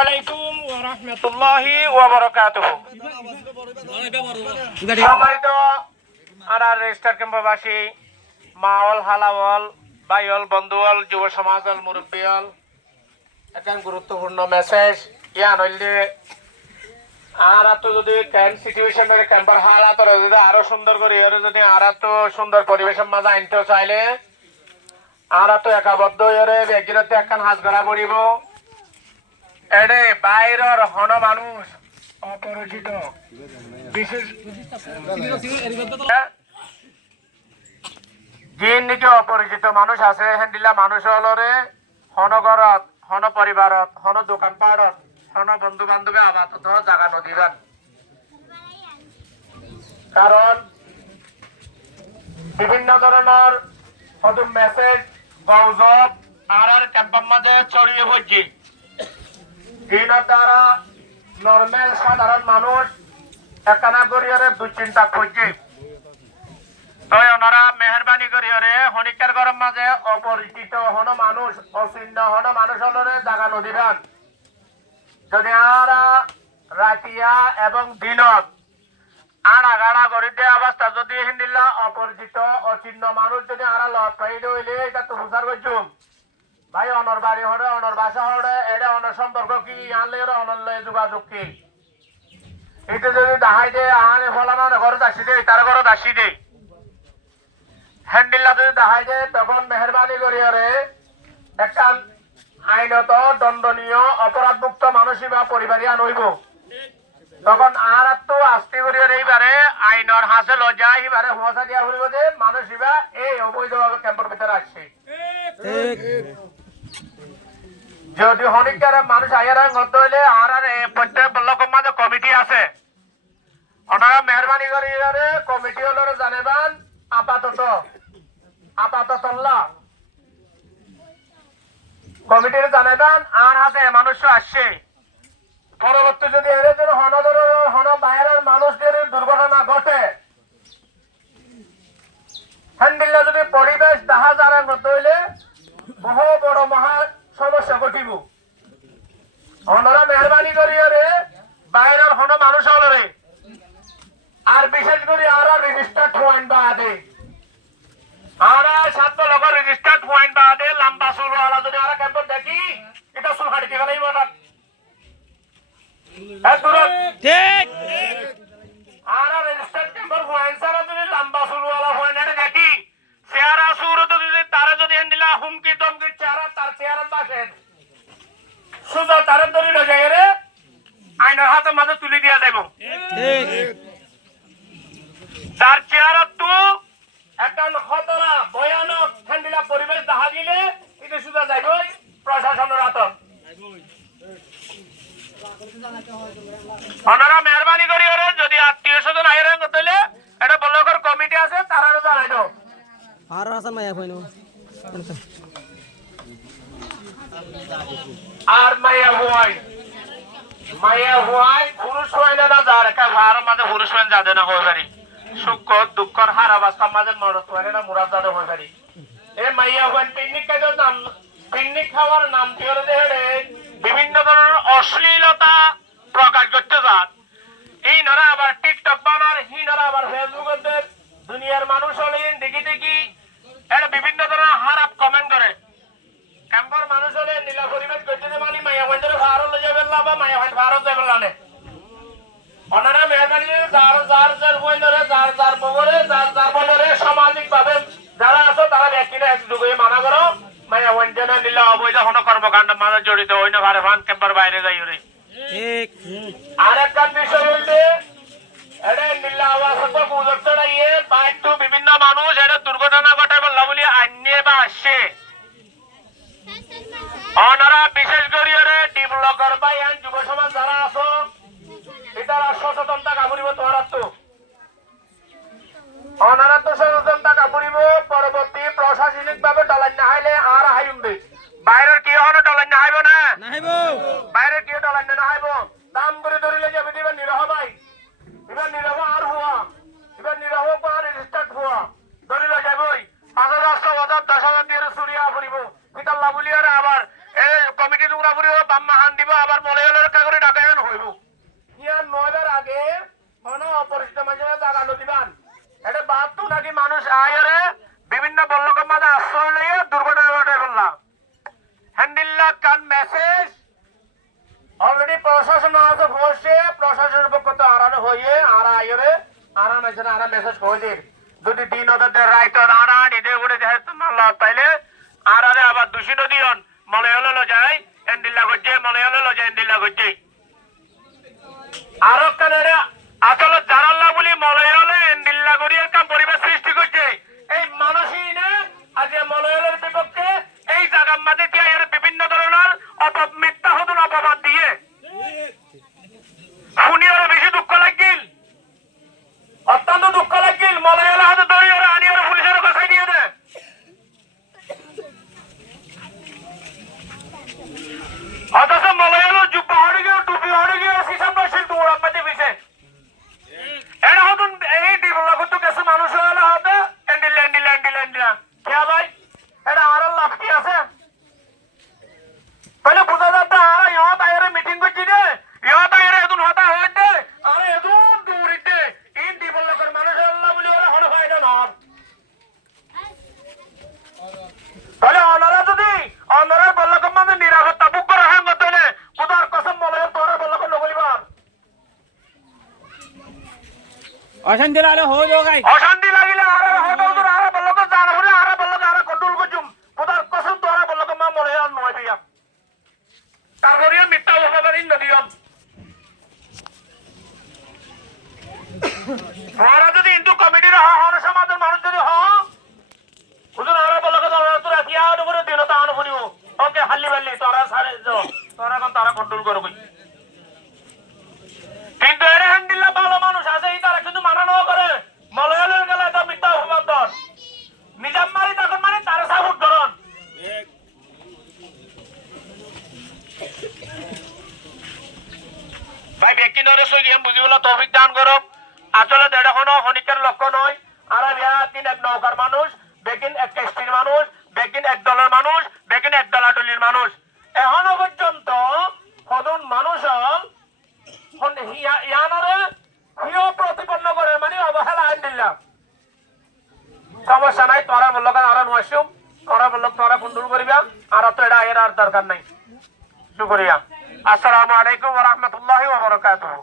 আলাইকুম ওয়া রাহমাতুল্লাহি ওয়া বারাকাতুহু। সম্মানিত আনার রেজিস্টার ক্যাম্পবাসী, মাওয়াল হালাওয়াল বাইল বন্ধুয়াল যুব সমাজল মুরব্বিয়াল, এখন গুরুত্বপূর্ণ মেসেজ ইয়া নইলে আর তো যদি ক্যাম্প সিচুয়েশনের ক্যাম্পার হালাত যদি আরো সুন্দর করে যদি আর তো সুন্দর পরিবেশের মাঝে আনতে চাইলে আর তো একাবদ্ধ হয়ে একদিনতে এখন হাজ গড়া পড়িব। এডে বাইরের হন মানুষ অপরিচিত বিশেষ যিন নাকি অপরিচিত মানুষ আছে হেন্দিলা মানুষ হলরে হন ঘরত হন পরিবারত হন দোকানপাটত হন বন্ধু বান্ধবে আপাতত জাগা নদীবান। কারণ বিভিন্ন ধরনের হয়তো মেসেজ গজব আর ক্যাম্পার মাঝে ছড়িয়ে পড়ছে। দিনের দ্বারা নর্মাল সাধারণ মানুষ একখানা করিয়ারে দুশ্চিন্তা করছে। তো ওনারা মেহরবানি করিয়ারে হনিকার গরম মাঝে অপরিচিত হন মানুষ অচিহ্ন হন মানুষ হলরে জাগা নদীবান। যদি আর রাতিয়া এবং দিনত আড়া গাড়া করিতে অবস্থা যদি হিন্দিল্লা অপরিচিত অচিহ্ন মানুষ যদি আর লত পাই হইলে এটা তো হুসার করছুম ভাই অনর বাড়ি হরে অনর বাসা হরে এটা অনর সম্পর্ক কি আনলে অনর যোগাযোগ কি এটা যদি দাহাই দে আনে ফলানোর ঘরে আসি দে তার ঘরে আসি দে হ্যান্ডিল্লা যদি দাহাই দে তখন মেহরবানি করিয়ারে একটা আইনত দণ্ডনীয় অপরাধমুক্ত মানুষই বা পরিবারিয়া নইব। তখন আর তো আস্তি করিয়ার এইবারে আইনর হাসে লজ্জা এইবারে হুঁসা দিয়া হইব যে মানুষ ইবা এই অবৈধভাবে ক্যাম্পের ভিতরে আসছে। যদি হনিকার মানুষ আইয়ার গত হইলে আর প্রত্যেক ব্লকের মাঝে কমিটি আছে। ওনারা মেহরবানি করিয়ারে কমিটি হলরে জানেবান আপাতত কমিটির জানাবেন আর হাতে মানুষ আসছে। পরবর্তী যদি এর জন্য হন বাইরের মানুষদের দুর্ঘটনা ঘটে হ্যান্ডিল্লা যদি পরিবেশ দেখা যারা ঘটে হইলে বহু বড় মহা সমস্যা ঘটিব। ওনারা মেহরবানি করিয়ারে বাইরের হন মানুষ হলরে আর বিশেষ করে আর রেজিস্টার্ড পয়েন্ট বা আদে আর 7 লক্ষ রেজিস্টার্ড পয়েন্ট বা আদে লম্বা চুলওয়ালা যদি আর ক্যাম্পে দেখি এটা চুল কাটি দিবে লাগিব না ঠিক আর রেজিস্টার্ড ক্যাম্পের পয়েন্ট সারা যদি লম্বা চুলওয়ালা পয়েন্ট দেখি চেহারা সুরত যদি তারা যদি দিলা হুমকি দমকি চেহারা তার চেহারা বাসেন সুজা তার ধরে লয়ে যায় রে আইনের হাতে মাঝে তুলি দিয়া দেব। ঠিক তার চেহারা তো একটা খতরা ভয়ানক ঠান্ডিলা পরিবেশ দেখা দিলে এটা সুজা যাইব প্রশাসনের হাত। ওনারা মেহরবানি করি যদি আত্মীয় স্বজন আইরে গতলে এটা ব্লকের কমিটি আছে তারাও জানাই দাও আর আসান মাইয়া কইনো আর মাইয়া হুয়াই পুরুষ হয় না যার একা ভার মাঝে পুরুষ হয় যাবে না হয়ে পারি সুখ দুঃখর হার অবস্থার মাঝে মরত হয় না মুরাদ যাবে হয়ে পারি এ মাইয়া হুয়াই পিকনিক খাইতে নাম পিকনিক খাওয়ার নাম কি হলে দেখে বিভিন্ন ধরনের অশ্লীলতা প্রকাশ করতে যান। এই নরা আবার টিকটক বানার হি নরা আবার ফেসবুকের দুনিয়ার মানুষ হলে দেখি দেখি এটা বিভিন্ন ধরনের খারাপ কমেন্ট করে ক্যাম্পর মানুষ হলে নীলা পরিবেশ করতে মানে মাইয়া বন্ধুরে ভারত লয়ে যাবে বা মাইয়া ভারত যাবে না ওনারা মেহরবানি যার বন্ধুরে যার বগরে যার বন্ধুরে সামাজিক ভাবে যারা আছো তারা ব্যক্তিরা একযোগে মানা করো মাইয়া বন্ধুরে নীলা অবৈধ কোনো কর্মকাণ্ড মাঝে জড়িত হই না ভারে ফান ক্যাম্পের বাইরে যাই রে। ঠিক আর একটা বিষয় হইলে এটা নীলা আওয়াজ তো গুজব চড়াইয়ে বা একটু বিভিন্ন মানুষ এটা দুর্ঘটনা ঘটায় বললা বলি আইনে বা আসছে। ওনারা বিশেষ করিয়ারে ডিব্লকার বা যুব সমাজ যারা আছো এটারা সচেতনতা কাপড়িব তোরা তো ওনারা তো সচেতনতা কাপড়িব পরবর্তী প্রশাসনিক ভাবে ডলার না হাইলে আর হাইম দে বাইরের কি হলো ডলার না হাইব না বাইরের কি ডলার না হাইব দাম করে ধরিলে যাবে দিবা নিরহ ভাই এবার নিরহ আর হওয়া এবার নিরহ পা রেজিস্টার্ড হওয়া ধরিলে যাবই 5,000 10,000 দিয়ে চুরিয়া ফুরিব কিতাল্লা বলিয়ারে আবার এই কমিটি টুকরা ফুরিব মাহান দিব আবার মলয়লের কাগরে ঢাকায়ন হইব ইয়ার 9 আগে কোন অপরিচিত মাঝে জাগানো দিবান এটা বাদ তো নাকি মানুষ আয়ারে বিভিন্ন বল্লকের মাঝে আশ্রয় নিয়ে দুর্ঘটনা ঘটে বললাম হ্যান্ডিল্লা কান মেসেজ অলরেডি প্রশাসন আছে বসে প্রশাসনের পক্ষ থেকে আড়ানো হয়ে আর আয়ারে আরা মেসেজ আরা মেসেজ হয়ে যদি দিন ওদের রাইত আড়া নিদে করে দেয় তোমার লাভ পাইলে আর আরে আবার দূষি নদীয়ন মলয়লে লো যায় এন্ডিল্লা গজ্জে মলয়লে লো যায় এন্ডিল্লা গজ্জে আরো কানে আসলে জানাল্লা বলি মলয়লে এন্ডিল্লা করি একটা পরিবেশ সৃষ্টি করছে এই মানুষই না আজ মলয়লের বিপক্ষে এই জায়গার মাঝে দিয়ে এর বিভিন্ন ধরনের মিথ্যা হতুন অপবাদ দিয়ে শুনিয়ে বেশি দুঃখ লাগিল অত্যন্ত দুঃখ লাগিল মলয়লে হাতে ধরিয়ে আনি ওরা পুলিশের কাছে দিয়ে দেয় অথচ মলয়ালো জুব্বা হড়ে গিয়ে টুপি হড়ে গিয়ে সিসাম বসে দৌড়াম মাঝে পিছে এটা হতুন এই ডিবলা কত কিছু মানুষ হলে হবে এন্ডিলা কে ভাই এটা আর লাভ কি আছে পহলে বুঝা যাচ্ছে আর ইয়া তাইরে মিটিং করছি রে ইয়া তাইরে এদুন হতা হইতে আরে এদুন দৌড়িতে এই ডিবলা কর মানুষ আল্লাহ বলি ওরা হন ফায়দা না তাহলে অনারা যদি অনারা বল্লকম মানে নিরাপত্তা বুক করে হ্যাঁ গতলে খুদার কসম বলে তোরা বল্লকম লগলিবার অশান্তি লাগলে হয়ে যাও গাই অশান্তি লাগিলে আরে হতো তোর আরে বল্লক জান হরে আরে বল্লক আরে কন্ট্রোল করছুম খুদার কসম তোরা বল্লকম মা মলে আর নয় বিয়া তারপরে মিথ্যা হবারিন নদীয়ন ওরা যদি হিন্দু কমিটির হন সমাজের মানুষ যদি হুজুর আরে বল্লক তোরা কি আর উপরে দিন তা আনো ফুনিও ওকে হাল্লি বাল্লি তোরা সারে তোরা কোন তারা কন্ট্রোল করো কই কিন্তু এর হ্যান্ডিল্লা ভালো মানুষ আছে এই তারা কিন্তু মানানো করে মলয়ালের গেলে তো মিথ্যা অপবাদ দর নিজাম মারি তখন মানে তারা সাপোর্ট করন ভাই ব্যক্তি ধরে সই আমি বুঝিবলা তৌফিক দান করো আসলে দেড় কোনো হনিকের লক্ষ্য নয় আর তিন এক নৌকার মানুষ বেকিন এক কেষ্টির মানুষ বেকিন এক দলের মানুষ বেকিন এক দলাটলির মানুষ এখনো পর্যন্ত সদন মানুষ ইয়ানরে হিও প্রতিপন্ন করে মানে অবহেলা আইন দিলাম সমস্যা নাই তোরা বললো আর নয়সুম তোরা বললো তোরা কন্ট্রোল করিবা আর তো এটা এর আর দরকার নাই শুকরিয়া আসসালামু আলাইকুম ওয়া রাহমাতুল্লাহি ওয়া বারাকাতুহু